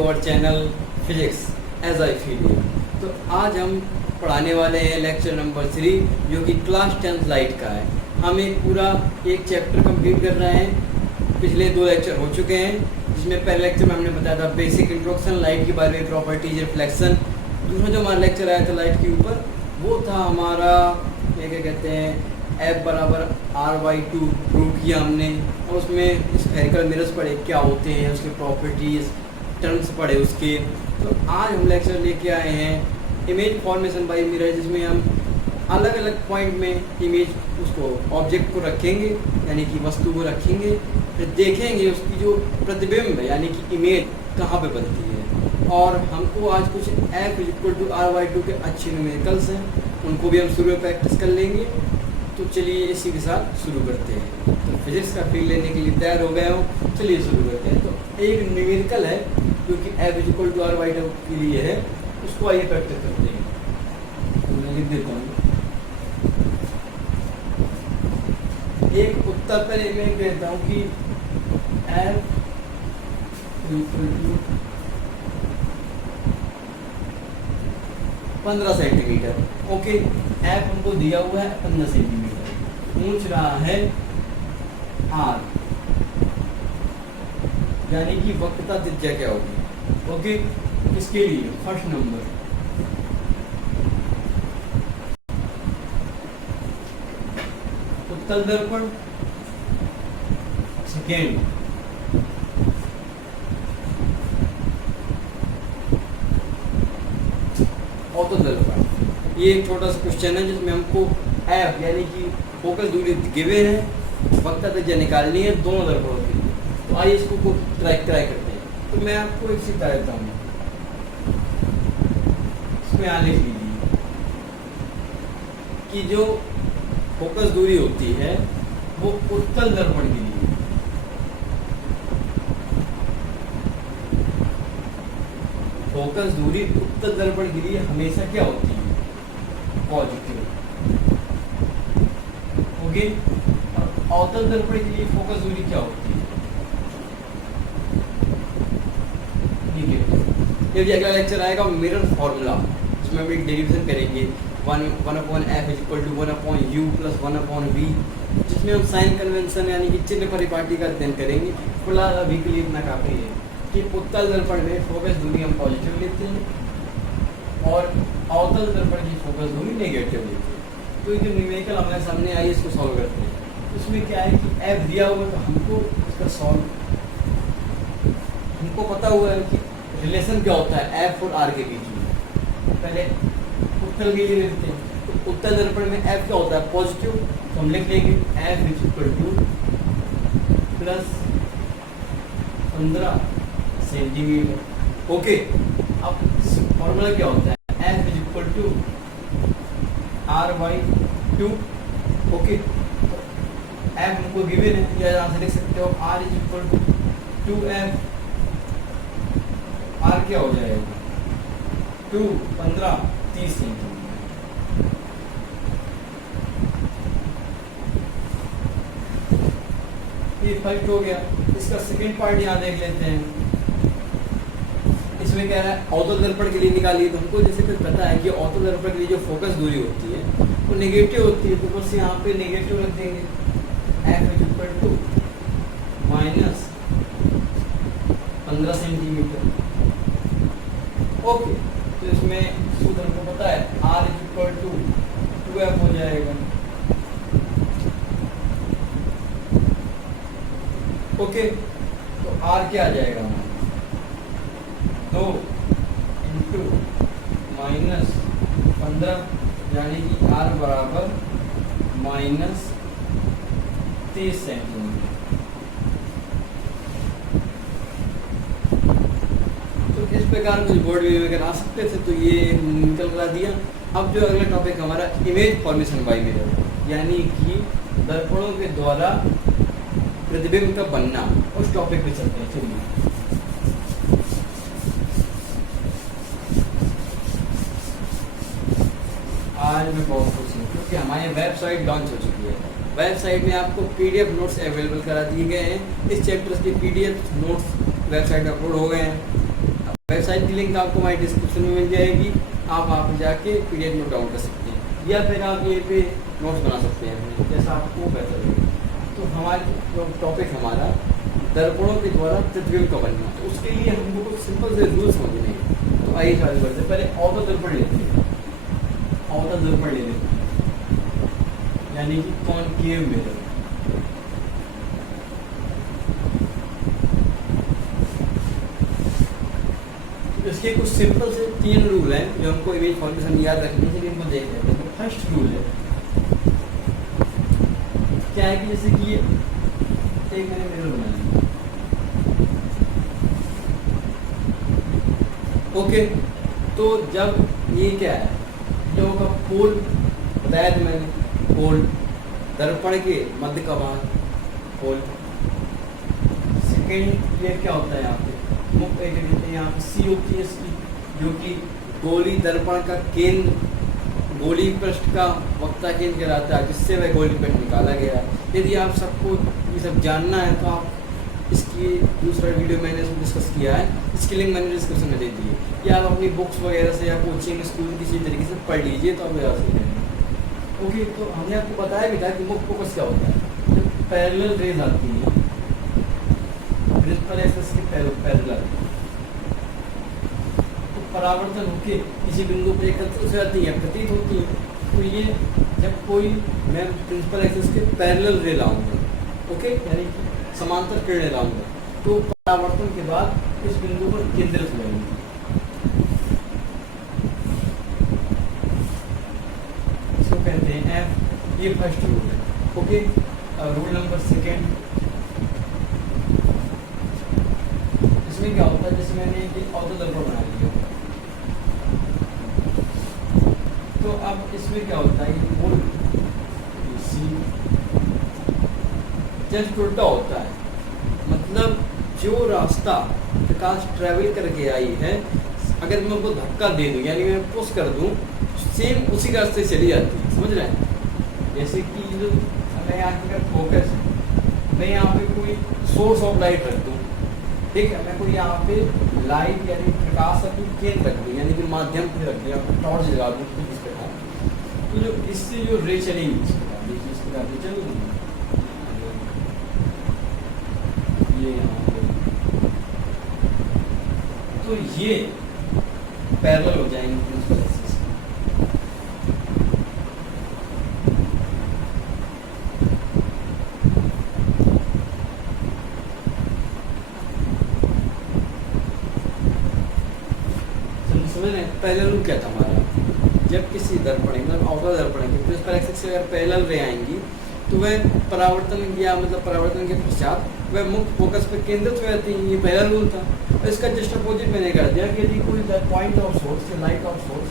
Our channel physics as I feel you. तो आज हम पढ़ाने वाले हैं लेक्चर नंबर 3 जो कि क्लास 10 लाइट का है। हम एक पूरा एक चैप्टर कंप्लीट कर रहे हैं। पिछले 2 लेक्चर हो चुके हैं जिसमें पहले लेक्चर में हमने बताया था बेसिक इंट्रोडक्शन लाइट के बारे में, प्रॉपर्टीज, रिफ्लेक्शन। दूसरा जो हमारा लेक्चर आया था लाइट के ऊपर वो था हमारा क्या कहते हैं F बराबर R/2 प्रूव किया हमने, और उसमें स्फेरिकल मिरर्स पढ़े क्या होते हैं, उसके प्रॉपर्टीज़, टर्म्स पढ़े उसके। तो आज हम लेक्चर लेके आए हैं इमेज फॉर्मेशन बाय मिरर, जिसमें हम अलग अलग पॉइंट में इमेज उसको ऑब्जेक्ट को रखेंगे यानी कि वस्तु को रखेंगे, फिर देखेंगे उसकी जो प्रतिबिंब है यानी कि इमेज कहाँ पे बनती है। और हमको आज कुछ F = R/2 के अच्छे न्यूमेरिकल्स हैं, उनको भी हम शुरू में प्रैक्टिस कर लेंगे। तो चलिए इसी के साथ शुरू करते हैं। तो फिजिक्स का फील्ड लेने के लिए तैयार हो गए हो, चलिए शुरू करते हैं। तो एक न्यूमेरिकल है जो कि F = R/2 के लिए है, उसको आइए प्रैक्टिस करते हैं। तो मैं लिख देता हूँ एक उत्तर पर मैं कहता हूँ कि F = 15 सेंटीमीटर। ओके, F हमको दिया हुआ है 15 सेंटीमीटर, पूछ रहा है R यानी कि वक्रता त्रिज्या क्या होगी। ओके, किसके लिए? फर्स्ट नंबर उत्तल दर्पण, सेकेंड अवतल दर्पण। ये एक छोटा सा क्वेश्चन है जिसमें हमको F यानी कि फोकस दूरी गिवन है, वक्रता त्रिज्या निकालनी है दोनों दर्पणों के लिए। तो आइए इसको ट्राई करते हैं। तो मैं आपको एक सिखा देता हूँ, इसमें यहाँ लिख लीजिए कि जो फोकस दूरी होती है वो उत्तल दर्पण के लिए, फोकस दूरी उत्तल दर्पण के लिए हमेशा क्या होती है? पॉजिटिव। ओके, और अवतल दर्पण के लिए फोकस दूरी क्या होती है? नेगेटिव। ये अगला लेक्चर आएगा मिरर फॉर्मूला, जिसमें हम एक डेरिवेशन करेंगे 1/F = 1/U + 1/V, जिसमें हम साइन कन्वेंशन यानी कि चिन्ह परिपाटी का अध्ययन करेंगे। फिलहाल अभी के लिए इतना काफी है कि उत्तल दर्पण में फोकस दूरी हम पॉजिटिव लेते हैं और अवतल दर्पण की फोकस दूरी नेगेटिव लेते हैं। तो ये जो न्यूमेरिकल हमारे सामने आई इसको सॉल्व करते हैं। इसमें क्या है कि F दिया हुआ तो हमको इसका सॉल्व, हमको पता हुआ है कि रिलेशन क्या होता है F और R के बीच में। पहले उत्तल के लिए लेते हैं, तो उत्तल दर्पण में F क्या होता है? पॉजिटिव। तो हम लिख लेंगे F = +15 सेंटीमीटर। ओके, अब फॉर्मूला क्या होता है? F = R/2। ओके, F हमको गिवन है, या यहाँ से लिख सकते हो R = 2F। R क्या हो जाएगा? 2 15 30 सेंटीमीटर। ये फर्स्ट हो गया। इसका सेकेंड पार्ट यहाँ देख लेते हैं। इसमें कह रहा है अवतल दर्पण के लिए निकालिए। तो हमको जैसे कुछ पता है कि अवतल दर्पण के लिए जो फोकस दूरी होती है वो नेगेटिव होती है, तो बस यहाँ पे नेगेटिव रख देंगे। F = -15 centimetre. ओके, तो इसमें सूत्र हमको पता है R = 2F हो जाएगा। ओके, तो R क्या आ जाएगा? 2 × -15 यानी कि R बराबर -30 सेंटीमीटर। तो इस प्रकार कुछ बोर्ड में अगर आ सकते थे तो ये निकल करा दिया। अब जो अगला टॉपिक हमारा इमेज फॉर्मेशन बाय मिरर यानी कि दर्पणों के द्वारा प्रतिबिंब का बनना, उस टॉपिक पे चलते हैं। चलिए आज मैं बहुत खुश हूँ क्योंकि हमारी वेबसाइट लॉन्च हो चुकी है। वेबसाइट में आपको PDF नोट्स अवेलेबल करा दिए गए हैं। इस चैप्टर्स के PDF नोट्स वेबसाइट में अपलोड हो गए हैं। वेबसाइट की लिंक आपको हमारी डिस्क्रिप्शन में मिल जाएगी, आप वहाँ पर जाके PDF नोट डाउन कर सकते हैं, या फिर आप ये पे नोट्स बना सकते हैं जैसा आपको बेहतर लगे। तो हमारा जो टॉपिक हमारा दर्पणों के द्वारा प्रतिबिंब का बनना, तो उसके लिए हमको कुछ सिंपल से रूल समझने हैं। तो आइए चालू करते हैं। पहले ऑटो दर्पण लेते हैं, ऑटो दर्पण ले लेते हैं, यानी कि कॉनकेव मिरर। इसके कुछ सिंपल से 3 रूल हैं जो हमको इमेज फॉर्मेशन याद रखने के लिए इनको देख लेते हैं। फर्स्ट रूल है क्या है कि जैसे कि एक मैंने मिरर बना लिया, ओके, तो जब ये क्या है, जो होगा पोल, बताया था मैंने, पोल दर्पण के मध्य का भाग पोल। सेकेंड ये क्या होता है यहाँ पे मुख्य कहते हैं यहाँ पे सी होती है इसकी, जो कि गोली दर्पण का केंद्र, गोली पृष्ठ का वक्ता केंद्र कहलाता है, जिससे वह गोली पृष्ठ निकाला गया। यदि आप सबको ये सब जानना है तो आप इसकी दूसरा वीडियो मैंने इसमें डिस्कस किया है, इसकी लिंक मैंने डिस्क्रिप्शन में दे दी है, या आप अपनी बुक्स वगैरह से या कोचिंग स्कूल किसी तरीके से पढ़ लीजिए तो आप याद हो जाएंगे। ओके, तो हमने आपको बताया भी था कि मुख्य फोकस क्या होता है। जब पैरेलल रेज आती है प्रिंसिपल एक्सिस के पैरेलल, तो परावर्तन होके किसी बिंदु पर एकत्रित हो जाती है, प्रतीत होती है। तो ये जब कोई मैं प्रिंसिपल एक्सिस के पैरेलल रे लाऊंगा, ओके, यानी कि समांतर किरणें लाऊंगा, तो परावर्तन के बाद इस बिंदु पर केंद्रित हो जाएंगे। इसको कहते हैं F। ये फर्स्ट रूल है, ओके। रूल नंबर सेकेंड, इसमें क्या होता है, जैसे मैंने ये ऑटो दर्पण बना लिया, तो अब इसमें क्या होता है, ये पोल सी जस्ट उल्टा होता है, मतलब जो रास्ता प्रकाश ट्रेवल करके आई है, अगर मैं उसको धक्का दे दूं, यानी मैं पुश कर दूं, सेम उसी रास्ते चली जाती है, समझ रहे हैं। जैसे कि जो मैं यहाँ पे फोकस है, मैं यहाँ पे कोई सोर्स ऑफ लाइट रख दूँ, ठीक है, मैं कोई यहाँ पे लाइट यानी प्रकाश का कोई केंद्र रख दूँ, यानी कि माध्यम पे रख दिया, टॉर्च जला दूँ इस प्रकार, तो जो इससे जो रे चलेंगी इस प्रकार से चलेगी, ये यहाँ पे, तो ये पैरेलल हो जाएंगे प्रिंसिपल एक्सिस। समझ रहे हैं। पहला रूल क्या था हमारा, जब किसी दर्पण मतलब आउटर दर्पण के प्रिंसिपल एक्सिस से अगर पैरेलल रे आएंगी तो वह परावर्तन या मतलब परावर्तन के पश्चात वह मुख्य फोकस पर केंद्रित हो जाती है। ये पहला रूल था। और इसका जस्ट अपोजिट मैंने कर दिया कि यदि कोई पॉइंट ऑफ सोर्स या लाइट ऑफ सोर्स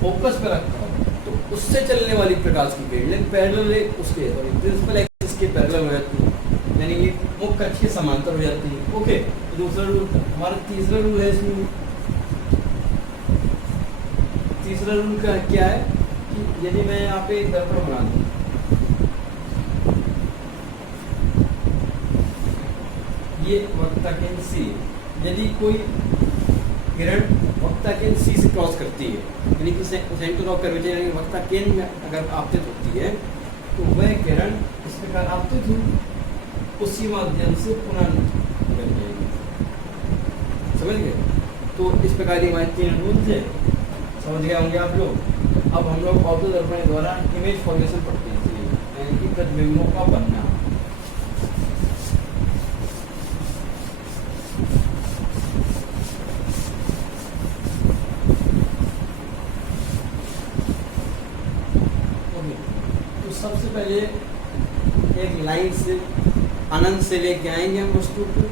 फोकस पर रखता हो तो उससे चलने वाली प्रकाश की किरण पैरेलल रे उसके प्रिंसिपल एक्सिस के पैरेलल हो जाती है, यानी कि मुख्य अक्ष के समांतर हो जाती है। ओके, दूसरा रूल हमारा। तीसरा रूल है इसमें, तीसरा रूल का क्या है कि यदि मैं यहाँ पे एक दर्पण बना दूँ, ये वक्ता केंद्र सी, यदि कोई किरण वक्ता केंद्र सी से क्रॉस करती है, यानी कि सेंटर ऑफ कर्वेचर यानी वक्ता केंद्र में अगर आपतित होती है तो वह किरण इस प्रकार आपतित हुई, उसी माध्यम से पुनः निकल जाएगी। समझ गए? तो इस प्रकार हमारे 3 रूल थे, समझ गए होंगे आप लोग। अब हम लोग ऑटो दर्पण द्वारा इमेज फॉर्मेशन पढ़ते हैं, यानी कि प्रतिबिंबों का बनना। तो सबसे पहले एक लाइन से अनंत से लेके आएंगे हम वस्तु को,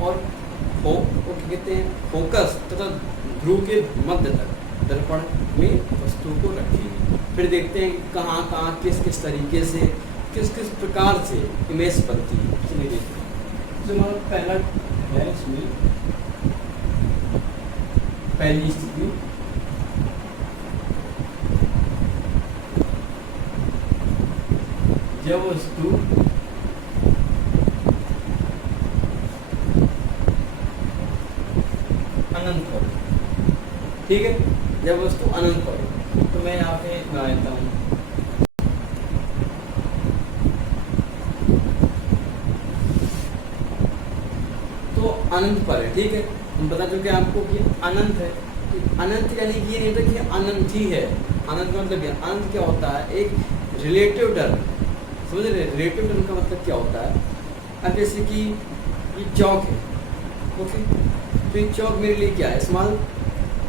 और कहते हैं फोकस तथा ध्रुव के मध्य तक दर्पण में वस्तु को रखेंगे। फिर देखते हैं कहाँ कहाँ किस किस तरीके से किस किस प्रकार से इमेज बनती है। चलिए देखते हैं। जो हमारा पहला है इसमें पहली स्थिति, जब वस्तु ठीक है, जब वस्तु अनंत पर हो। तो मैं यहाँ पे बना लेता हूँ, तो अनंत पर है, ठीक है। हम बता चुके हैं आपको कि अनंत है, तो अनंत यानी कि ये नहीं होता कि अनंत ही है। अनंत का मतलब क्या, अनंत क्या होता है, एक रिलेटिव टर्म, समझ रहे, रिलेटिव टर्म का मतलब क्या होता है। अब जैसे कि ये चौक है, ओके, तो ये चौक मेरे लिए क्या है, स्मॉल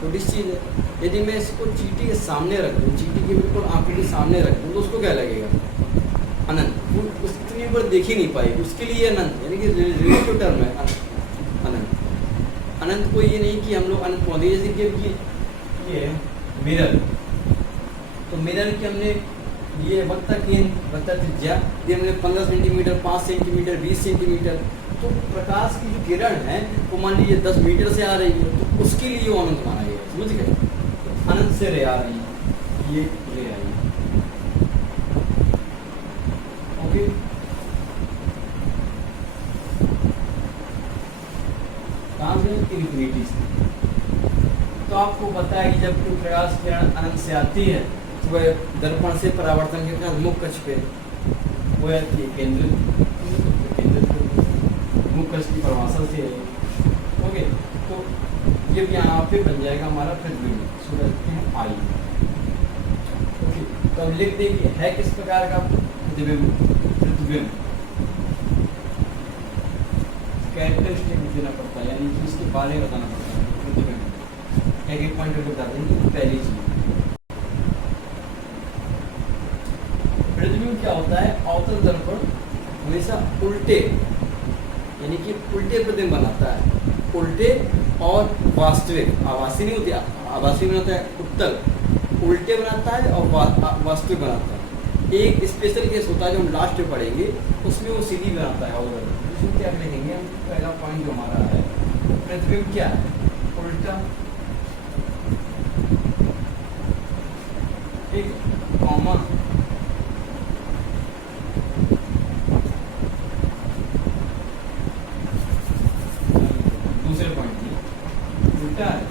छोटी चीज़ है। यदि मैं इसको चींटी के सामने रख दूँ, चींटी के बिल्कुल आंखों के सामने रख दूँ, तो उसको क्या लगेगा, अनंत, वो उतनी बार देख ही नहीं पाएगी, उसके लिए अनंत, यानी कि रिलेटिव टर्म है अनंत। अनंत को ये नहीं कि हम लोग अनंत पहुँचे, जैसे कि ये मिरर, तो मिरर की हमने ये वक्ता केंद्र, वक्ता त्रिज्या ये हमने 15 सेंटीमीटर, 5 सेंटीमीटर, 20 सेंटीमीटर, तो प्रकाश की जो किरण है वो मान लीजिए 10 मीटर से आ रही है, तो उसके लिए वो अनंत माना गया, समझ गए, तो अनंत से रे आ रही है, ये रे आई है, ओके। कहाँ से, इन्फिनिटी से। तो आपको पता है कि जब कोई प्रकाश किरण अनंत से आती है तो वह दर्पण से परावर्तन के साथ मुख्य कक्ष पे वो आती है केंद्रित, मुख्य कक्ष की परिभाषा से है, ओके। तो ये यहाँ पे बन जाएगा हमारा प्रतिबिंब, सो रखते हैं आई, ओके। तो अब लिख देंगे है किस प्रकार का प्रतिबिंब, प्रतिबिंब कैरेक्टरिस्टिक देना पड़ता है, यानी कि इसके बारे में बताना पड़ता है। प्रतिबिंब एक एक पॉइंट बता देंगे। पहली चीज प्रतिबिंब क्या होता है, अवतल दर्पण हमेशा उल्टे, यानी कि उल्टे प्रतिबिंब बनाता है, उल्टे और वास्तविक, आभासी नहीं होती, आभासी बनाता है उत्तल, उल्टे बनाता है और वास्तविक बनाता है। एक स्पेशल केस होता है जो हम लास्ट में पढ़ेंगे, उसमें वो सीधी बनाता है, और उसमें क्या लिखेंगे हम, पहला पॉइंट जो हमारा है प्रतिबिंब क्या है, उल्टा, एक कॉमा, दूसरे पॉइंट की उल्टा है,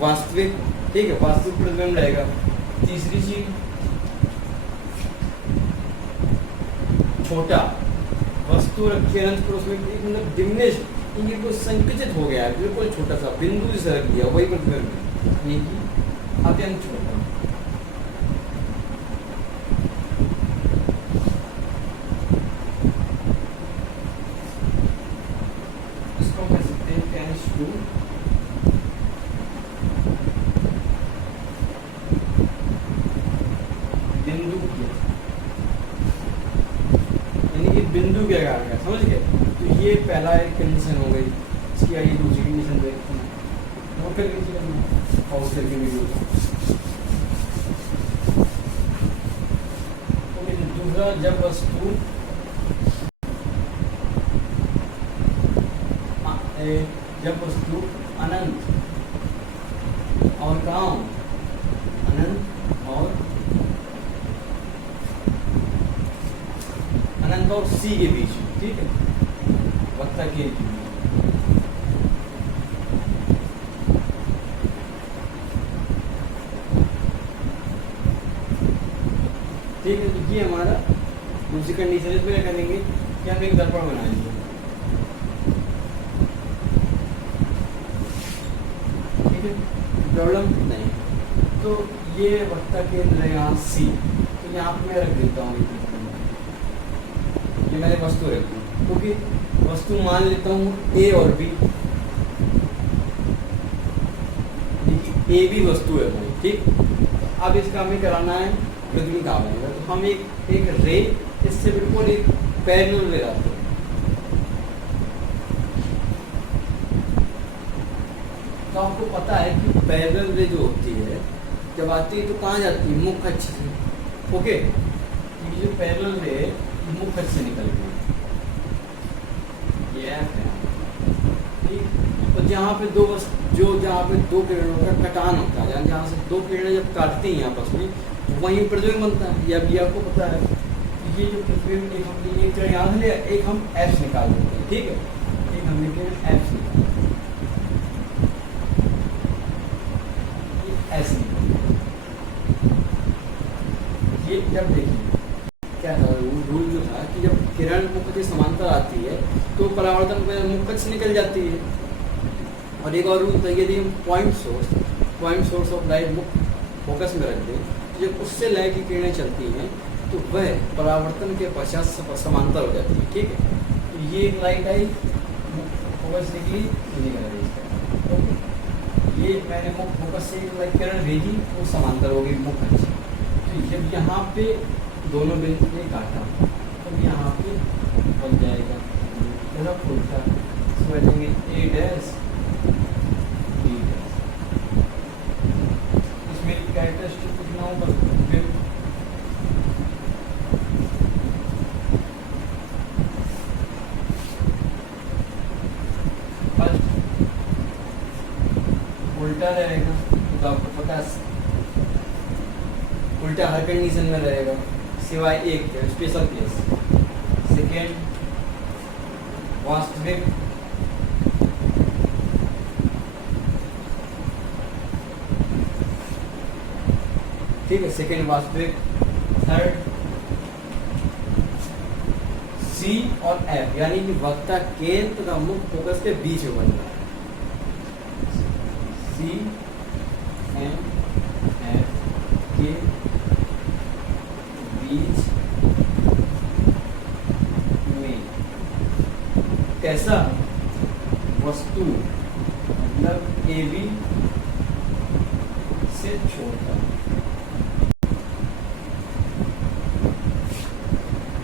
वास्तविक, ठीक है, वास्तविक प्रतिबिंब रहेगा। तीसरी चीज छोटा, वस्तु रखी अनंत पर, उसमें मतलब डिमिनिश, ये कुछ संकुचित हो गया है, बिल्कुल छोटा सा बिंदु से रख दिया, वही प्रतिबिंब है, यानी कि अत्यंत छोटा। इसको कह सकते हैं 10:2 बिंदु, यानी कि बिंदु के आकार का, समझ गए। तो ये पहला एक कंडीशन हो गई, इसकी आइए दूसरी कंडीशन देखते हैं, नोट कर लीजिए पॉज करके वीडियो। ओके, दूसरा, जब वस्तु अनंत और काम, अनंत और सी के बीच में, ठीक है, वक्ता के बीच में, ठीक है। तो ये हमारा दूसरी कंडीशन, इसमें क्या करेंगे कि हम एक दर्पण बनाएंगे, ठीक है, प्रॉब्लम नहीं। तो ये वक्ता केंद्र है यहाँ सी, तो यहाँ पे मैं रख देता हूँ, ये मैंने वस्तु रखी, क्योंकि वस्तु मान लेता हूँ ए और बी, ए भी वस्तु है भाई, ठीक। अब इसका हमें कराना है प्रतिबिंब कहाँ बनेगा, तो हम एक रे, इससे बिल्कुल एक पैरेलल रे आते हैं, तो आपको पता है कि पैरेलल रे जो होती है जब आती है तो कहाँ जाती है, मुख्य अक्ष से, ओके। तो ये पैरेलल रे मुख्य अक्ष से निकलती है, ये है, ठीक। तो जहाँ पे जहाँ पे दो किरणों का कटान होता है, जहाँ से दो किरणें जब काटती हैं आपस में, तो वहीं प्रतिबिंब बनता है। ये अभी आपको पता है, ये जो प्रतिबिंब एक हम एक चरण यहाँ से ले, एक हम एफ निकाल देते हैं, ठीक है, एक हम लिखते हैं एफ निकाल, ये ऐसे ये जब देखिए क्या था रूल जो था कि जब किरण मुख के समांतर आती है तो परावर्तन में मुख से निकल जाती है। और एक और रूल था, यदि हम पॉइंट सोर्स ऑफ लाइट मुख फोकस में रख दें तो जब उससे लाइट की किरणें चलती हैं तो वह परावर्तन के पश्चात समांतर हो जाती है, ठीक है। तो ये एक लाइट आई, फोकस निकली, निकल गई, ओके। ये मैंने मुख फोकस से लाइट किरण भेजी, वो समांतर हो गई मुख अच्छी। तो जब यहाँ पे दोनों बिंदु पे काटा तब यहाँ पे बन जाएगा तरफ उल्टा, समझेंगे ए डैश बी डैश। इसमें कैरेक्टरिस्टिक कितना होगा, फर्स्ट उल्टा रहेगा तो आपको पता उल्टा हर कंडीशन में रहेगा सिवाय एक स्पेशल केस। सेकेंड वास्तविक, ठीक है, सेकेंड वास्तविक। थर्ड सी और एफ, यानी कि वक्ता केंद्र तथा मुख फोकस के बीच में बन रहा है, सी एंड एफ के बीच में कैसा वस्तु, मतलब ए बी से छोटा।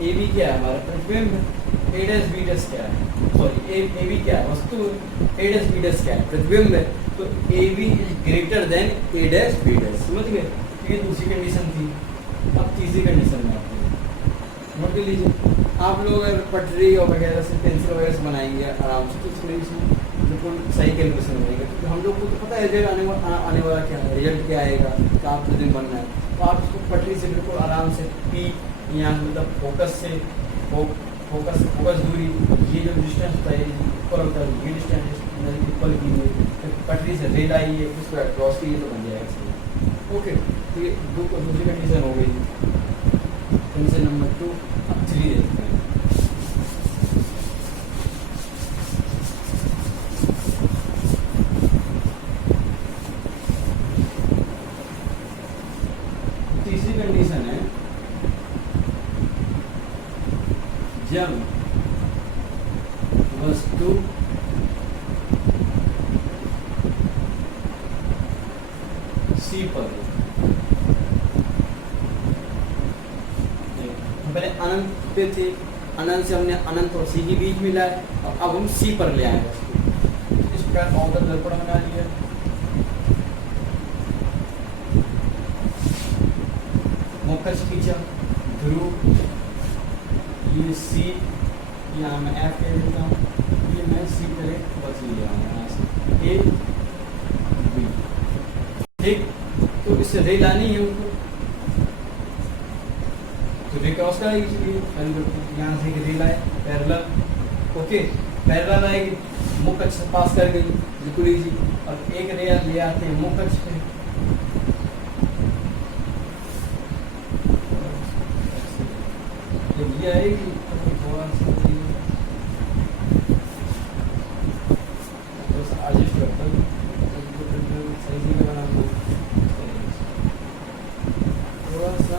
ए बी क्या है हमारा प्रतिबिंब, ए डैश बी डैश क्या है, सॉरी ए बी क्या है वस्तु, ए डैश बी डैश क्या है प्रतिबिंब है। तो A B is greater than A dash B dash, समझ गए। तो ये दूसरी कंडीशन थी। अब तीसरी कंडीशन में आते हैं, नोट कर लीजिए। आप लोग अगर पटरी और वगैरह से पेंसिल वगैरह से बनाएंगे आराम से तो इसमें बिल्कुल सही कैलकुलेशन बनेगा, क्योंकि हम लोग को तो पता है रिजल्ट आने वाला क्या है, रिजल्ट क्या आएगा, क्या आप दिन बनना है। तो आप इसको पटरी से बिल्कुल आराम से पी यहाँ मतलब फोकस से फोकस दूरी, ये जो डिस्टेंस होता है ऊपर होता है, ये डिस्टेंस इक्वल कीजिए, पटरी से रेल आई है उसको क्रॉस कीजिए तो बन जाएगा। ओके, तो ये दूसरी कंडीशन हो गई। Condition number 2। अब 3 देखते हैं। तीसरी कंडीशन है जब वस्तु सी पर, पहले अनंत पे थे, अनंत से हमने अनंत और सी के बीच मिला है, और अब हम सी पर ले आए वस्तु। इस प्रकार अवतल दर्पण बना लिया, मोकच खींचा, ध्रुव, ये सी, यहाँ मैं एफ कह देता हूँ, ये मैं सी करे बच लिया हूँ यहाँ से, ए बी, ठीक। तो इससे रे लानी है उनको, तो रे क्रॉस कराएगी, चलिए यहाँ से रे लाए पैरेलल, ओके, पैरेलल आएगी, मुख अक्ष पास कर गई बिल्कुल इजी। और एक रे ले आते हैं मुख अक्ष पे, जब ये आएगी तो थोड़ा सा एडजस्ट करता हूँ, सही जगह बना दो, थोड़ा सा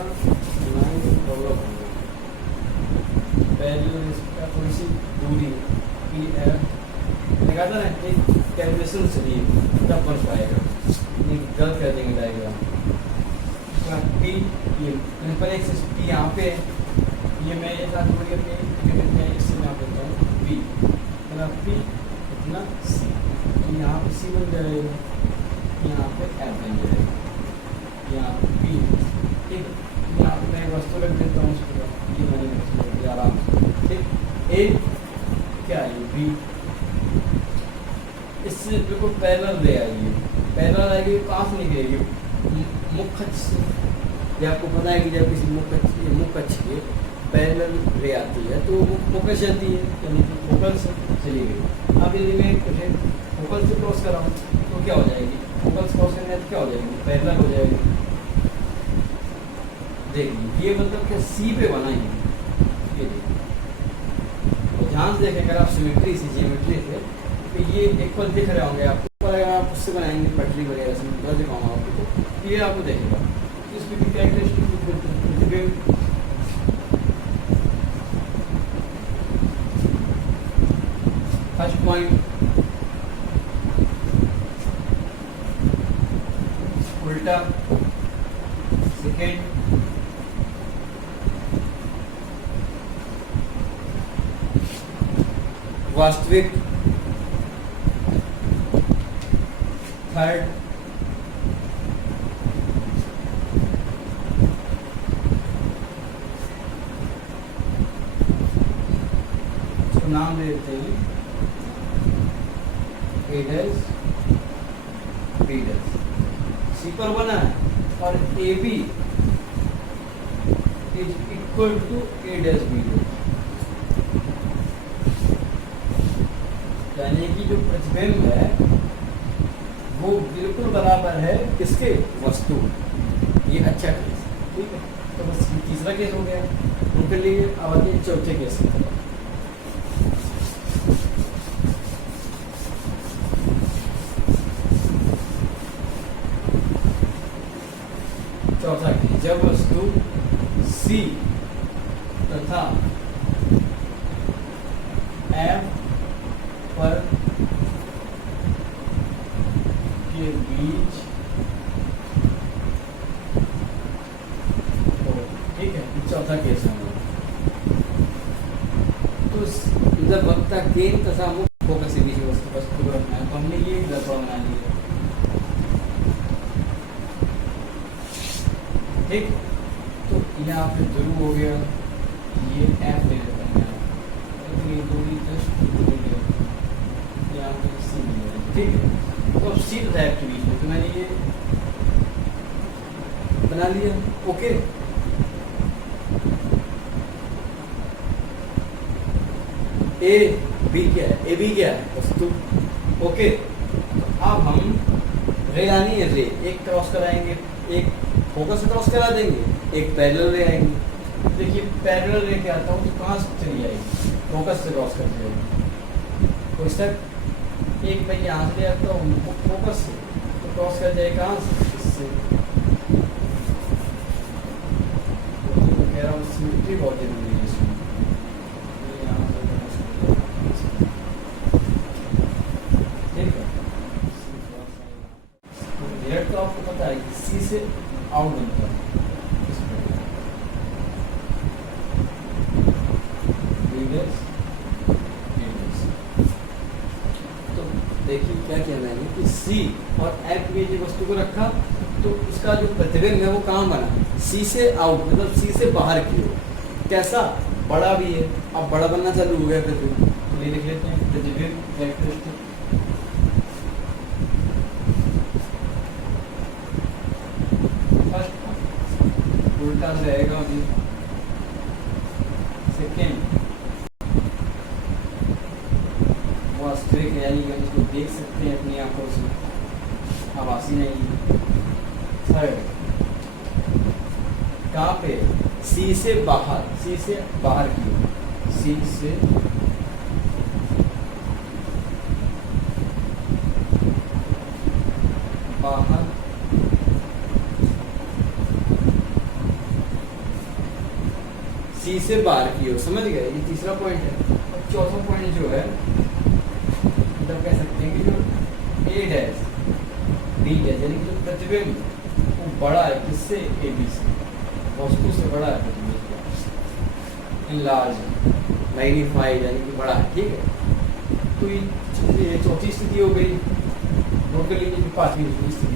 लाइन डेवलप हो गई, पहले इसका थोड़ी सी दूरी पी एफ लगा था ना, एक कैलकुलेशन चलिए तब बन पाएगा, नहीं गलत कर देंगे डायग्राम। पी ये पहले एक से पी यहाँ पे, ये मैं ऐसा थोड़ी करके इससे मैं देता हूँ बी, मेरा पी इतना सी, तो यहाँ पे सी बन जाएगा, यहाँ पे एफ बन जाएगा, यहाँ पे पी, ठीक है। यहाँ पे मैं वस्तु रख देता हूँ उसके बाद, ये मैंने वस्तु रख दिया आराम से, ठीक। ए क्या है बी, इससे बिल्कुल पैरेलल ले आइए, पैरेलल आएगी कहाँ से निकलेगी, मुख अक्ष से। ये आपको पता है कि जब किसी मुख अक्ष के पैरेलल रे आती है तो वो फोकस जाती है, यानी कि फोकल से चली गई। अब यदि मैं मुझे फोकल से क्रॉस कराऊँ तो क्या हो जाएगी, फोकल से क्रॉस करने क्या हो जाएगी, पैरेलल हो जाएगी। देखिए ये मतलब क्या सी पे बना ही ये देखिए, ध्यान से देखें अगर आप सिमेट्री से जियोमेट्री से तो ये एक पल दिख रहे होंगे आपको, पर अगर आप उससे बनाएंगे पटरी वगैरह से मैं दिखाऊंगा आपको तो क्लियर आपको देखेगा। इसकी भी कैरेक्टरिस्टिक फर्स्ट पॉइंट उल्टा, सेकेंड वास्तविक, थर्ड तो नाम दे देते हैं A dash B dash, C पर बना है और A B is equal to A dash B dash, यानी कि जो प्रतिबिंब है वो बिल्कुल बराबर है किसके, वस्तु। ये अच्छा केस, ठीक है। तो बस तीसरा केस हो गया, उनके लिए अब आते हैं चौथे केस की तरफ। चौथा केस, जब वस्तु सी तथा एफ पर के बीच, ठीक है, चौथा केस है। तो जब वक्ता केंद्र तथा मुख्य फोकस के बीच वस्तु को रखना है तो हमने ये दर्पण बना लिया, ठीक। तो यहाँ पे ध्रुव हो गया, ये एफ ले लेते हैं, ये दूरी जस्ट यहाँ पे सी ले लेते हैं, ठीक है। तो अब सी तथा एफ के बीच में तो मैंने ये बना लिया, ओके। ए बी क्या है, ए बी क्या है, वस्तु, ओके। अब हम रे आनी है, रे एक क्रॉस कराएंगे, एक फोकस से क्रॉस करा देंगे, एक पैरेलल रे आएंगे। देखिए पैरेलल रे क्या आता हूँ तो कहाँ से चली आएगी, फोकस से क्रॉस कर जाएगी। तो इस तक एक मैं यहाँ से ले आता हूँ फोकस से, तो क्रॉस कर जाए कहाँ से, इससे। तो कह रहा हूँ सिमेट्री बहुत जरूरी है इसमें, ठीक है। तो आपको पता है कि सी से आउट बनता है, तो देखिए क्या किया मैंने कि सी और एफ में जो वस्तु को रखा तो उसका जो प्रतिबिंब है वो कहाँ बना, सी से आउट, मतलब सी से बाहर की ओर। कैसा, बड़ा भी है, अब बड़ा बनना चालू हो गया प्रतिबिंब। तो ये लिख लेते हैं प्रतिबिंब कैरेक्टरिस्टिक, उल्टा रहेगा अभी, सेकेंड वास्तविक, यानी कि हम इसको देख सकते हैं अपनी आंखों से, आभासी नहीं। थर्ड कहाँ पे, सी से बाहर, सी से बाहर की, सी से बाहर, सी से बाहर की ओर, समझ गए। ये तीसरा पॉइंट है। और चौथा पॉइंट जो है मतलब कह सकते हैं कि जो ए डैश बी डैश, यानी कि जो प्रतिबिंब वो बड़ा है किससे, ए बी से, वस्तु से बड़ा है प्रतिबिंब, इनलार्ज, मैग्नीफाइड, यानी कि बड़ा है, ठीक है। तो ये चौथी स्थिति हो गई। नोट कर लीजिए पांचवी स्थिति।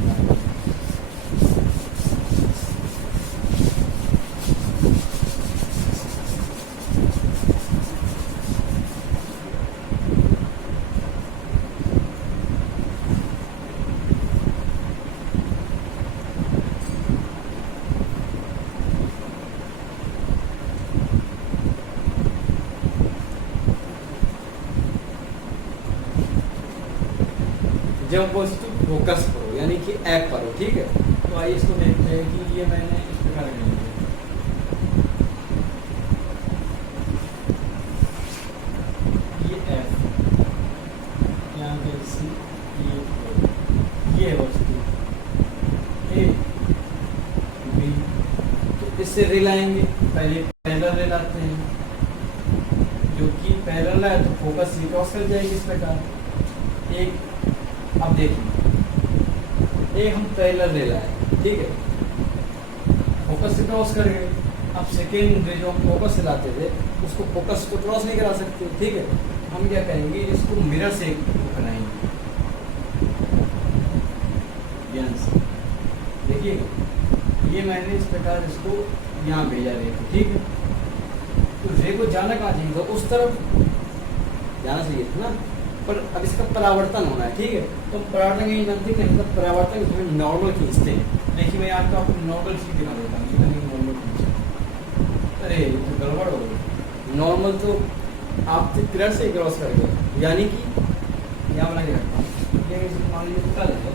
जब वस्तु फोकस पर हो, यानी कि एफ पर हो। ठीक है, तो आइए इसको देखते हैं कि ये मैंने इस प्रकार ले लिया। ये एफ, यहाँ पे सी, ये वस्तु ए बी, तो इससे रे लाएंगे। पहले पैरेलल रे लाते हैं, जो कि पैरेलल है तो फोकस सी क्रॉस कर जाएगी इस प्रकार। एक अब देखिए, एक हम पैरेलल रे लाए, ठीक है, फोकस से क्रॉस कर गए। अब सेकेंड रे जो हम फोकस से लाते थे उसको फोकस को क्रॉस नहीं करा सकते। ठीक है, हम क्या करेंगे, इसको मिरर से बनाएंगे। ध्यान से देखिए, ये मैंने इस प्रकार इसको यहाँ भेजा रे को। ठीक है, तो रे को जाना कहाँ चाहिए था, उस तरफ जाना चाहिए था ना, पर अब इसका परावर्तन होना है। ठीक है, तो परावर्तन कहीं जानते हैं, मतलब परावर्तन हमें नॉर्मल खींचते हैं। देखिए मैं आज आपको नॉर्मल चीज दिखा देता हूँ, नॉर्मल खींच, अरे तो गड़बड़ हो गई। नॉर्मल तो आप पिलर से क्रॉस कर गए, यानी कि यहाँ बना के रखता हूँ, ये मान लीजिए कल है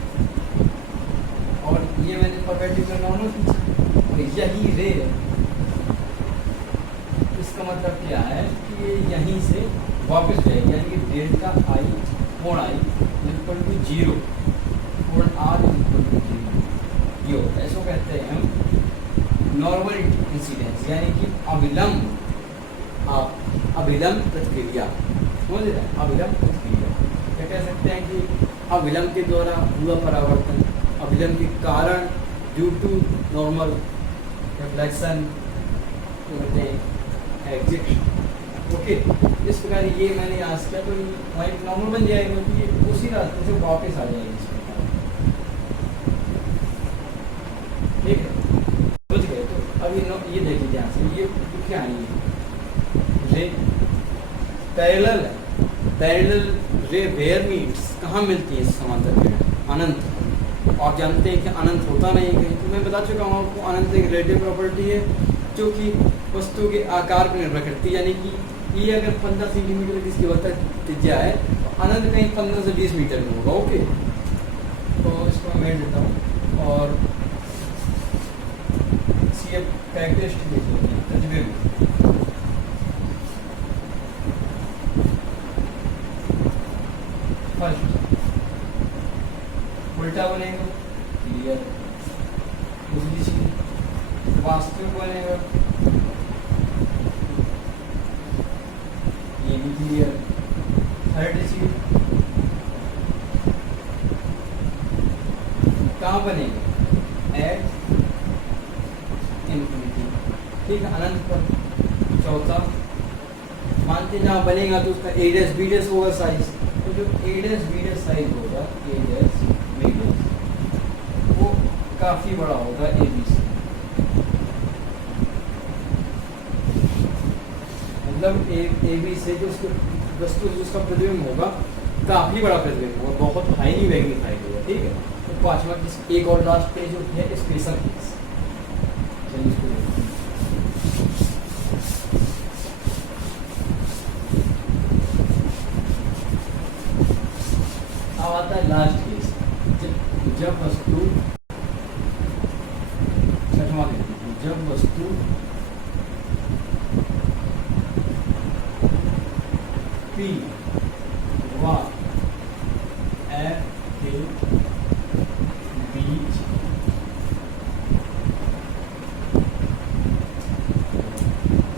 और ये मैंने परपेंडिकुलर नॉर्मल खींचा और यही रे है। इसका मतलब क्या है कि ये यहीं से वापस जाएगी, यानी कि डेल्टा आई कोण आई इक्वल टू 0, कोण आर इक्वल टू 0। यो ऐसा कहते हैं हम नॉर्मल इंसिडेंस, यानी कि अविलंब अविलंब प्रतिक्रिया। समझ रहे हैं, अविलंब प्रतिक्रिया क्या कह सकते हैं कि अविलंब के द्वारा हुआ परावर्तन, अविलंब के कारण ड्यू टू नॉर्मल रिफ्लेक्शन कहते हैं एग्जिट। ओके, इस प्रकार ये मैंने यहाँ से किया तो वही नॉर्मल बन जाएगा, क्योंकि उसी रास्ते से वापस आ जाएगी इस प्रकार। ठीक है, समझ गए। तो अब ये देखिए यहाँ से ये क्या है, रे पैरेलल है, पैरेलल रे वेयर मीट्स कहाँ मिलती है समांतर रे, अनंत। आप जानते हैं कि अनंत होता नहीं है कहीं, तो मैं बता चुका हूँ आपको अनंत एक रिलेटिव प्रॉपर्टी है जो कि वस्तु के आकार पर निर्भर करती है। यानी कि ये अगर 15 सेंटीमीटर की इसकी वक्र त्रिज्या है तो अनंत कहीं 15 से 20 मीटर में होगा। ओके, तो इसको मैं मेट देता हूँ और सी एफ कैरेक्टरिस्टिक देख लेते हैं प्रतिबिंब। फर्स्ट उल्टा बनेगा, क्लियर। दूसरी चीज वास्तविक बनेगा, ये भी क्लियर। थर्ड चीज कहाँ बनेगा, एट इंफिनिटी। ठीक है, अनंत पर। चौथा मानते हैं जहाँ बनेगा तो उसका ए डैश बी डैश होगा साइज, तो जो ए डैश बी डैश साइज होगा, ए डैश बी डैश वो काफी बड़ा होगा ए बी से। मतलब ए बी से जो उसको वस्तु जो उसका प्रतिबिंब होगा काफी बड़ा प्रतिबिंब होगा, बहुत हाईली मैग्नीफाइड होगा। ठीक है, तो पांचवा एक और लास्ट पे जो है स्पेशल केस। चलिए इसको देखते हैं। अब आता है लास्ट केस, जब वस्तु छठवां देखते हैं, जब वस्तु P व F के बीच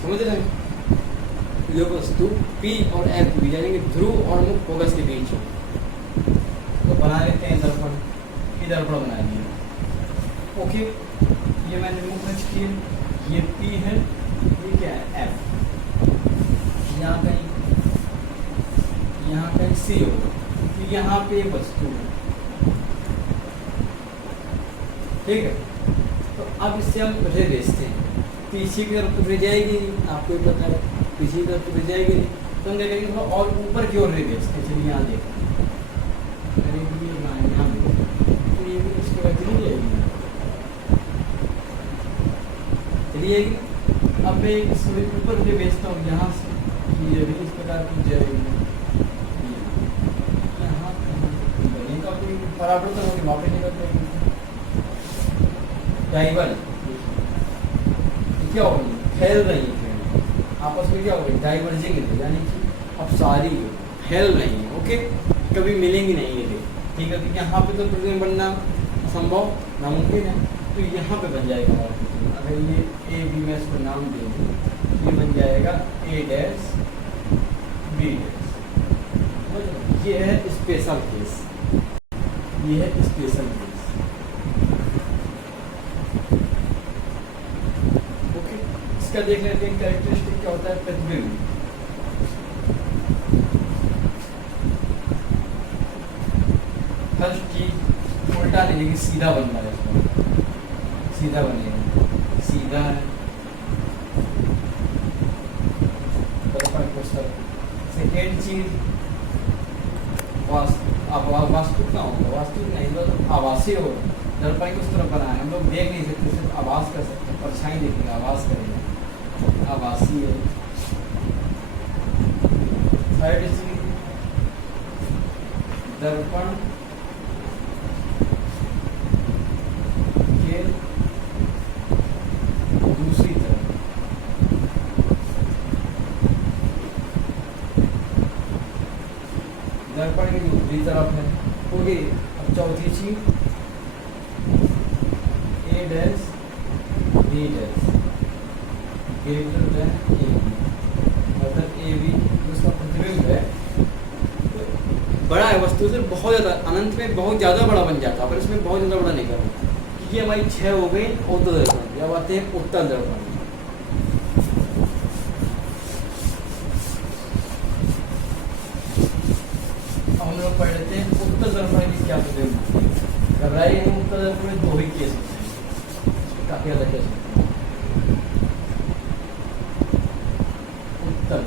समझ रहे हैं, ये वस्तु P और F के बीच यानी कि ध्रुव और मुख्य फोकस के बीच हो, तो बना लेते हैं दर्पण। ये दर्पण बना दिया। ओके, ये मैंने मुख्य किया, ये P है, ये क्या है F, यहाँ कहीं C होगा, तो यहाँ पे वस्तु है। ठीक है, तो अब इससे हम रे भेजते हैं, पीछे की तरफ तो रे जाएगी नहीं, आपको भी पता है पीछे की तरफ तो रे जाएगी नहीं, तो हम क्या करेंगे थोड़ा और ऊपर की ओर रे भेजते हैं। चलिए यहाँ देखते हैं, यहाँ तो ये भी इसके बाद चली जाएगी, चली जाएगी। अब मैं इसको ऊपर रे भेजता हूँ यहाँ से, ये भी इस प्रकार की जाएगी, यहाँ बनेगा कोई परावर्तन होगी वापस निकल जाएगी। डाइवर क्या होगी, फैल रही है, आपस में क्या होगी, डाइवर्जिंग है, यानी कि अब सारी फैल रही है। ओके, कभी मिलेंगी नहीं ये, ठीक है। तो यहाँ पे तो प्रतिबिंब बनना संभव नामुमकिन है, तो यहाँ पे बन जाएगा हमारा प्रतिबिंब। अगर ये ए बी में इसको नाम दे दूँ, ये बन जाएगा ए डैश बी डैश। ये है स्पेशल केस, ये है स्पेशल केस। ओके, इसका देख लेते हैं कैरेक्टरिस्टिक क्या होता है प्रतिबिंब। फर्स्ट चीज उल्टा नहीं, लेकिन सीधा बन रहा है, सीधा बनेगा, सीधा है। सेकेंड चीज वास्तु ना होगा, वास्तु नहीं तो आवासीय होगा। दर्पण किस तरफ बना है, हम लोग देख नहीं सकते, सिर्फ आवाज कर सकते हैं, परछाई देखेंगे, आवाज करेंगे, आवासीय। थर्ड चीज दर्पण के दूसरी तरफ, दर्पण की दूसरी तरफ है। ओके, अब चौथी चीज A dash B dash greater than A B, मतलब ए बी उसका प्रतिबिंब है, बड़ा है वस्तु से बहुत ज़्यादा, अनंत में बहुत ज़्यादा बड़ा बन जाता है, पर इसमें बहुत ज़्यादा बड़ा नहीं करना। ये हमारी 6 हो गई उत्तर दर्पण। अब आते हैं उत्तर दर्पण। हम लोग पढ़ लेते हैं उत्तर दर्पण की क्या प्रतिबिंब। घबराइए नहीं, उत्तर दर्पण में 2 ही केस होते हैं, काफी ज्यादा केस होते हैं। उत्तर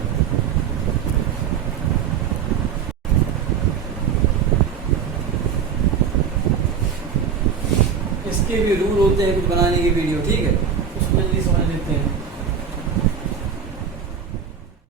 इसके भी रूल होते हैं कुछ बनाने की वीडियो, ठीक है, उसको जल्दी समझ लेते हैं।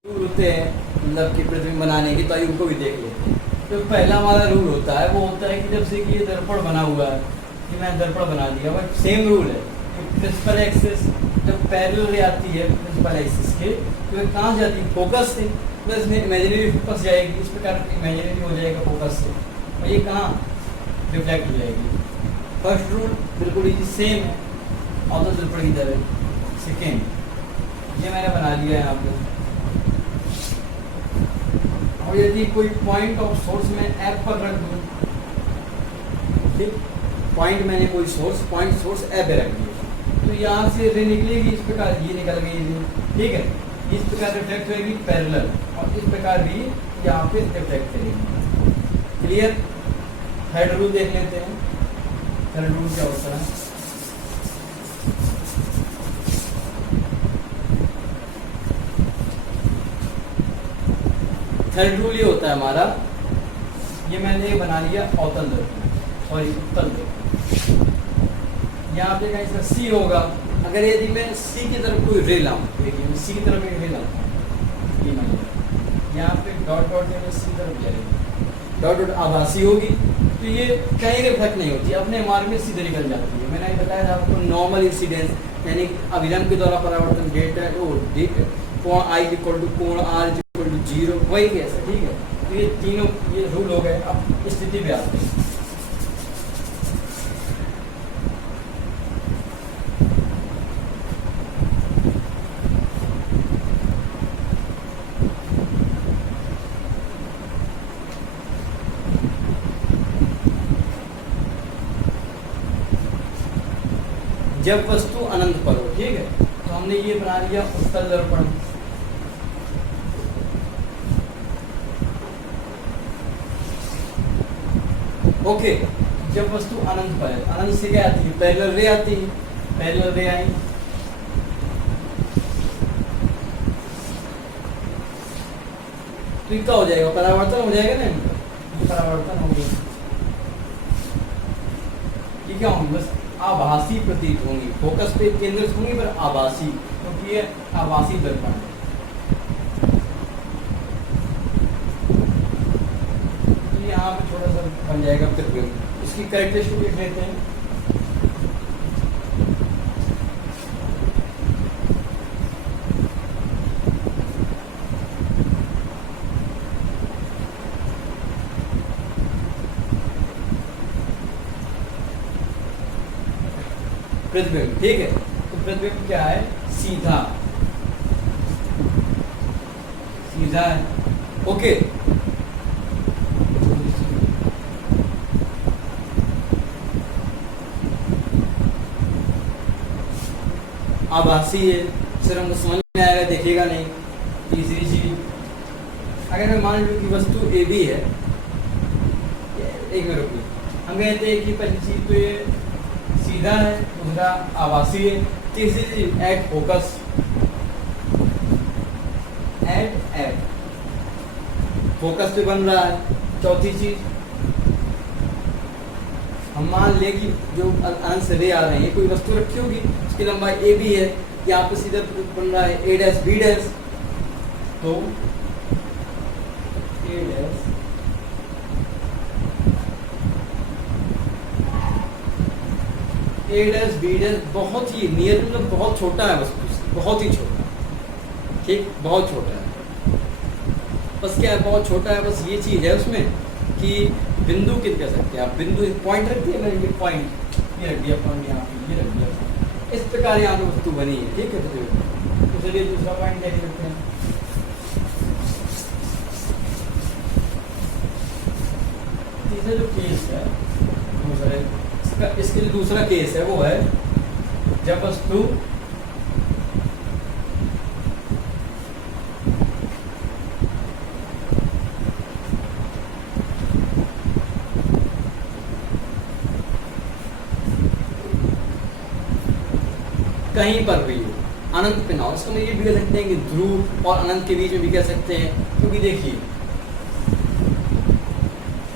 रूल होते हैं मतलब कि प्रतिबिंब बनाने की, तो आइए उनको भी देख लेते हैं। तो पहला हमारा रूल होता है, वो होता है कि जब से कि ये दर्पण बना हुआ है, कि मैंने दर्पण बना दिया, बट सेम रूल है कि प्रिंसिपल एक्सिस जब पैरेलल रे आती है प्रिंसिपल एक्सिस के, तो ये कहाँ जाती है, फोकस से, तो इसमें इमेजिनरी फोकस जाएगी, इस प्रकार इमेजिनरी हो जाएगा फोकस से, और ये कहाँ रिफ्लेक्ट हो जाएगी। फर्स्ट रूल बिल्कुल ही सेम है और तो दर्पण की तरह। सेकेंड ये मैंने बना लिया है यहाँ पे, और यदि कोई पॉइंट ऑफ सोर्स में एफ पर रख दूँ, ठीक, पॉइंट मैंने कोई सोर्स, पॉइंट सोर्स एफ पे रख दिया, तो यहाँ से रे निकलेगी, इस प्रकार ये निकल गई रे, ठीक है, इस प्रकार रिफ्लेक्ट होगी पैरेलल, और इस प्रकार भी यहाँ पे रिफ्लेक्ट करेगी। क्लियर। थर्ड रूल देख लेते हैं। थर्ड रूल क्या होता है, थर्ड रूल ये होता है हमारा, ये मैंने बना लिया अवतल दर्पण, सॉरी उत्तल दर्पण। यहाँ पे कहीं से सी होगा, अगर यदि मैं सी की तरफ कोई रे लाऊं, देखिए मैं सी की तरफ एक रे लाऊं, यहाँ पे डॉट डॉट में सी की तरफ जाएगी, डॉट डॉट आभासी होगी, तो ये कहीं रिफ्लेक्ट नहीं होती, अपने मार्ग में सीधे निकल जाती है। मैंने बताया था आपको नॉर्मल इंसिडेंस, यानी अभिलंब के द्वारा परावर्तन डेटा कोण आई इक्वल टू कोण आर इक्वल टू 0, वही कैसा, ठीक है। तो ये तीनों ये रूल हो गए। अब स्थिति पे आते हैं। जब वस्तु अनंत पर हो, ठीक है, तो हमने ये बना लिया उत्तल दर्पण। ओके, जब वस्तु अनंत पर है, अनंत से क्या आती है, पैरेलल रे आती है, पैरेलल रे आई, तो ये क्या हो जाएगा, परावर्तन हो जाएगा ना, परावर्तन हो गया, ये क्या होंगे, बस आभासी प्रतीत होंगी, फोकस पे केंद्रित होंगी पर आभासी, क्योंकि ये आभासी दर्पण है। तो यहाँ पे थोड़ा सा बन जाएगा प्रतिबिंब, इसकी कैरेक्टरिस्टिक लिख लेते हैं। प्रतिबिंब, ठीक है। तो प्रतिबिंब क्या है? सीधा, सीधा है, ओके। आभासी है, सिर्फ हमको समझ में आएगा, देखिएगा नहीं। तीसरी चीज, अगर मैं मान लूँ कि वस्तु ए बी है, एक मिनट रुकिए, हम कहते हैं कि पहली चीज तो ये सीधा है, दूसरा आभासी है, तीसरी चीज एट फोकस, एट फोकस पे बन रहा है। चौथी चीज, हम मान ले कि जो अनंत से रे आ रहे हैं, कोई वस्तु रखी होगी, उसकी लंबाई ए बी है, यहाँ पे सीधा बन रहा है ए डैश बी डैश, तो ए डैश ए डैश बी डैश बहुत ही नियर, मतलब बहुत छोटा है वस्तु, बहुत ही छोटा, ठीक, बहुत छोटा है। बस क्या है, बहुत छोटा है, बस ये चीज है उसमें कि बिंदु किन कह सकते हैं आप, बिंदु पॉइंट रख दिया मैंने, ये पॉइंट, ये रख दिया पॉइंट, यहाँ पे ये रख दिया, इस प्रकार यहाँ पे वस्तु बनी है, ठीक है। तो चलिए दूसरा पॉइंट देख लेते हैं। तीसरा जो केस है दूसरे, इसके जो दूसरा केस है वो है जब वस्तु कहीं पर भी हो, अनंत पे ना हो। इसको हम ये भी कह सकते हैं कि ध्रुव और अनंत के बीच में भी कह सकते हैं, क्योंकि देखिए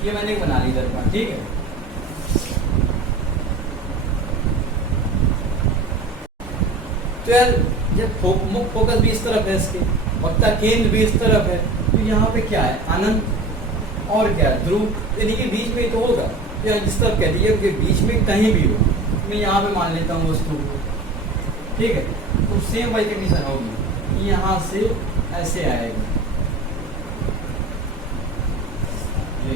ये मैंने बना ली दर्पण, ठीक है। तो यार जब मुख्य फोकस भी इस तरफ है, इसके वक्ता केंद्र भी इस तरफ है, तो यहाँ पे क्या है, अनंत और क्या है, ध्रुव, यानी कि बीच में तो होगा, या जिस तरफ कह दिया कि बीच में कहीं भी हो। मैं यहाँ पे मान लेता हूँ वस्तु को, ठीक है। तो सेम वाई कंडीशन होगी, यहाँ से ऐसे आएगा, ये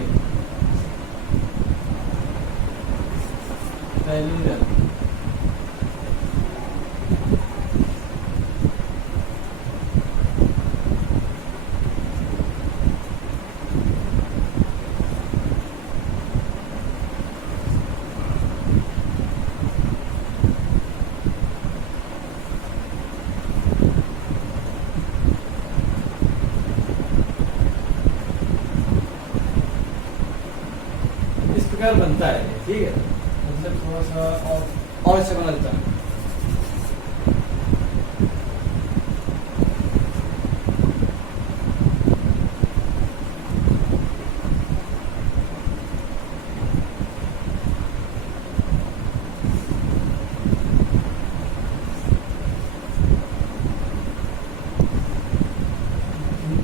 पहली बनता है, ठीक है। मतलब थोड़ा सा और से बनता है।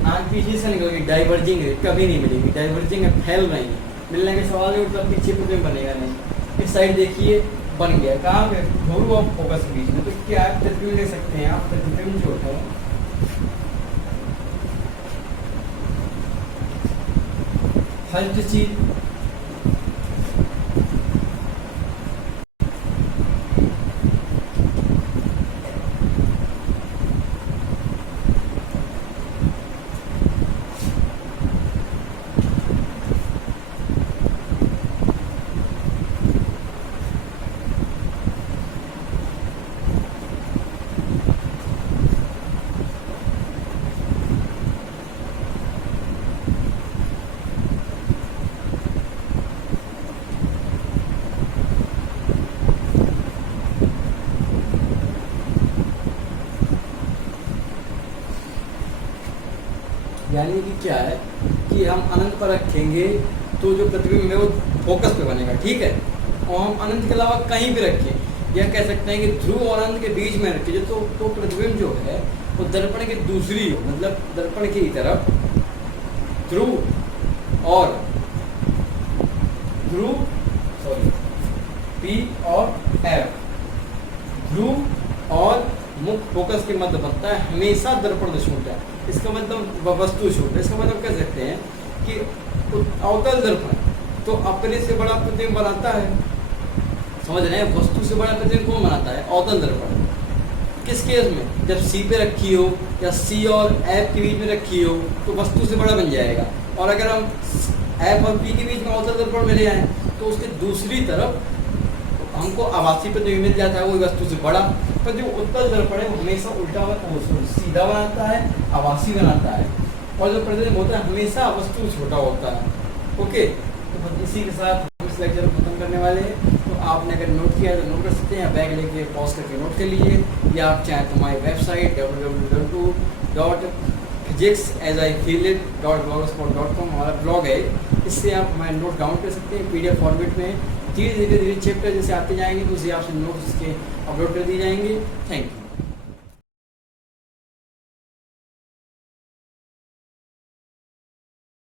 आग पीछे से निकल गई, डाइवर्जिंग है, कभी नहीं मिलेगी, डाइवर्जिंग है, फैल रही है, मिलने के सवाल नहीं उठता, पीछे कुछ बनेगा नहीं। इस साइड देखिए बन गया, कहाँ पे, ध्रुव और फोकस के बीच में। तो क्या आप प्रतिबिंब ले सकते हैं, आप प्रतिबिंब जो है फर्स्ट चीज यानी कि क्या है कि हम अनंत पर रखेंगे तो जो प्रतिबिंब है वो फोकस पे बनेगा, ठीक है। और हम अनंत के अलावा कहीं भी रखें, या कह सकते हैं कि ध्रुव और अनंत के बीच में रखें, तो प्रतिबिंब जो है वो दर्पण की दूसरी हो, मतलब दर्पण की तरफ ध्रुव और सॉरी पी और एफ ध्रुव और मुख्य फोकस के मध्य बनता है हमेशा दर्पण छूट है। इसका मतलब वस्तु छूट है। इसका मतलब कह सकते हैं कि अवतल दर्पण तो अपने से बड़ा प्रतिबिंब बनाता है, समझ रहे हैं। वस्तु से बड़ा प्रतिबिंब कौन बनाता है? अवतल दर्पण। किस केस में? जब सी पे रखी हो या सी और एफ के बीच में रखी हो तो वस्तु से बड़ा बन जाएगा। और अगर हम एफ और पी के बीच में अवतल दर्पण में ले आए तो उसके दूसरी तरफ हमको आभासी प्रतिबिंब मिल जाता है, वो वस्तु से बड़ा। पर जो उत्तल दर्पण है वो हमेशा उल्टा सीधा बनाता है, आभासी बनाता है, और जो प्रतिबिंब होता है हमेशा वस्तु छोटा होता है। ओके, तो इसी के साथ हम इस लेक्चर को खत्म करने वाले हैं। तो आपने अगर नोट किया तो नोट कर सकते हैं, या बैग लेके पॉज करके नोट कर लीजिए, या आप चाहें तो हमारी वेबसाइट www.physicsasigfeelit.blogspot.com हमारा ब्लॉग है, इससे आप हमारे नोट डाउनलोड कर सकते हैं PDF फॉर्मेट में। धीरे धीरे चैप्टर जैसे आते जाएंगे तो उसी आपसे नोट्स के अपलोड कर दिए जाएंगे। Thank you.